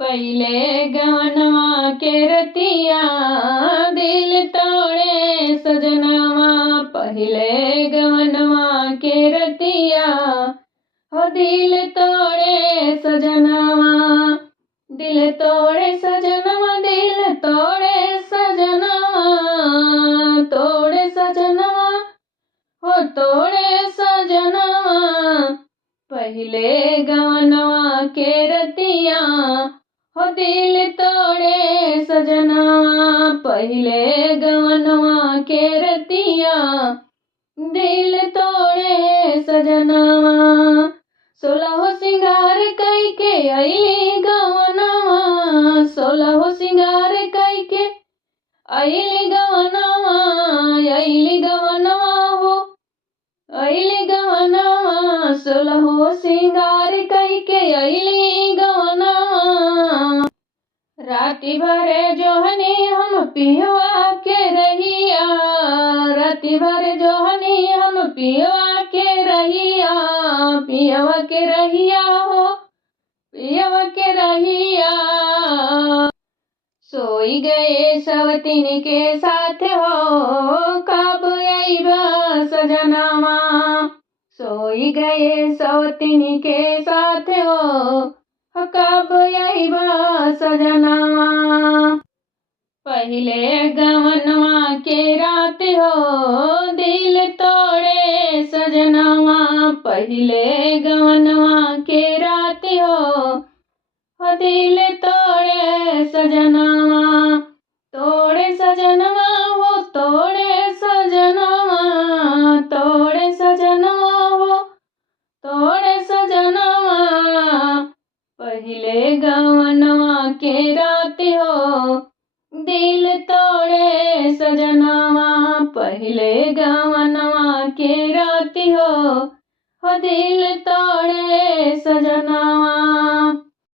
पहिले गवनवा के रतिया दिल तोड़े सजनवा। पहिले गवनवा के रतिया हो दिल तोड़े सजनवा। दिल तोड़े सजनवा, दिल तोड़े सजनवा, तोड़े सजनवा हो तोड़े सजनवा। पहिले गवनवा के रतिया हो दिल तोड़े सजनवा। पहिले गवनवा के रतिया दिल तोड़े सजनवा। सोलहो सिंगार कइके अइली गवनवा। सोलहो सिंगार कइके अइली गवनवा। अइली गवनवा हो अइली गवनवा। सोलहो सिंगार कइके अइली गवनवा। राति भरे जोहनी हम पियवा के रहिया। राति भरे जोहनी हम पियवा के रहिया। पियवा के रहिया हो पियवा के रहिया। सोई गए सवतीन के साथ हो कब आइबा सजनवा। सोई गए सवतीन के साथ हो कब आइबा सजनवा। पहिले गवनवा के रात हो दिल तोड़े सजनवा। पहिले गवनवा के रात हो दिल तोड़े सजनवा। तोड़े सजनवा हो तोड़े सजनवा। तोड़े सजनवा हो तोड़े सजनवा। पहिले गवनवा के रात हो दिल तोड़े सजनवा। पहिले गवनवा के रात हो दिल तोड़े सजनवा।